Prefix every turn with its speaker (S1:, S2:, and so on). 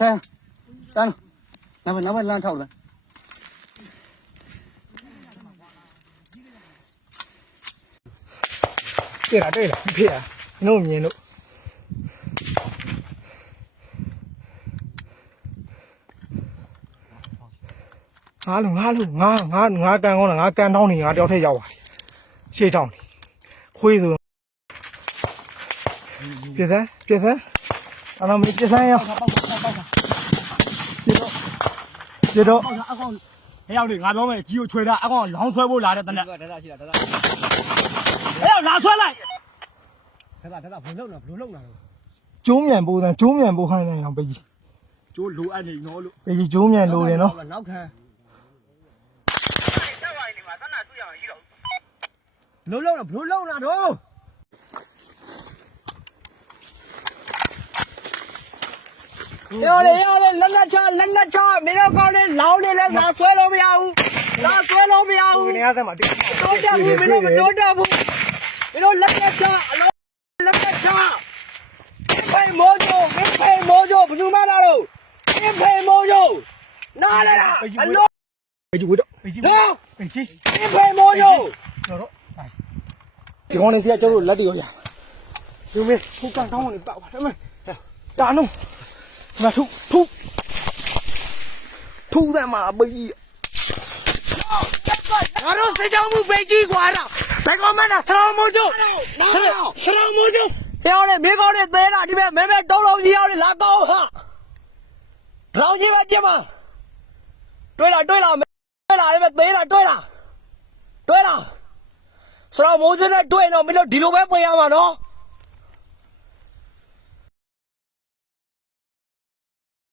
S1: హే తాను నవ్వు నవ్వు ఎలా అంటావు
S2: တွေ့တာတွေ့တာဖေးတာကျွန်တော်မြင်လို့ငါလို့ငါလို့ငါငါငါကန်ကောင်းလားငါကန်တောင်းနေငါတယောက်ထည့်ရောက်ပါရှေ့တောင်းနေခွေးဆိုပြစမ်းပြစမ်း အဲ့တော့မေးပြဆိုင်ရောဒီတော့
S1: ဒီတော့အကောင်
S3: ဟဲ့ရောက်လေငါပြောမယ်ကြီးကိုချွေတာအကောင်လောင်းဆွဲဖို့လာတဲ့တနက်
S1: ဒါဒါရှိတာဒါဒါ
S3: ဟဲ့လာဆွဲလိုက်
S1: ဒါဒါဒါဘလုံးတော့ဘလုံးလုံးလာတော့
S2: ကျိုးမြန်ပိုးတယ်ကျိုးမြန်ပိုးခိုင်းနေအောင်ပေးကြီး
S3: ကျိုးလိုအပ်နေနော်လို့
S2: ပေးကြီးကျိုးမြန်လိုတယ်နော်
S1: နောက်ခံလုံးလုံးတော့ဘလုံးလုံးလာတော့
S3: ရောလေရောလေလက်လက်ချလက်လက်ချမင်းတို့ကောင်းလေးလောင်းနေလဲငါဆွဲလို့မရဘူးငါဆွဲလို့မရဘူး
S2: ဒီနေရာဆက်မှာတိ
S3: တိုးတက်ဘူးမင်းတို့မတိုးတက်ဘူးမင်းတို့လက်လက်ချအလုံးလက်လက်ချဖေးမိုးချိုမင်းဖေးမိုးချိုဘယ်သူမှလာတော့မင်းဖေးမိုးချိုနားလေလားအလုံး
S2: ပေးကြီးဝတ်တော့ပေးကြီး
S3: ဟဲ့
S2: ပေးကြီး
S3: မင်းဖေးမိုးချို
S2: ကျွန်တော်ဒီကောင်းနေစီကကျွန်တော်လက်တွေရောရယူမေဖူကန်ကောင်းနေပေါ့ပါဒါမဲ့တာနု
S3: 那吐吐吐他妈不一！俺都谁叫木飞机关了？别给我们那石老母猪，石石老母猪！别搞的，别搞的，对了，你们妹妹都老你要的拉高哈，老你们爹妈！对了对了，对了，你们对了对了，对了，石老母猪那对了，没有地路没不一样嘛喏。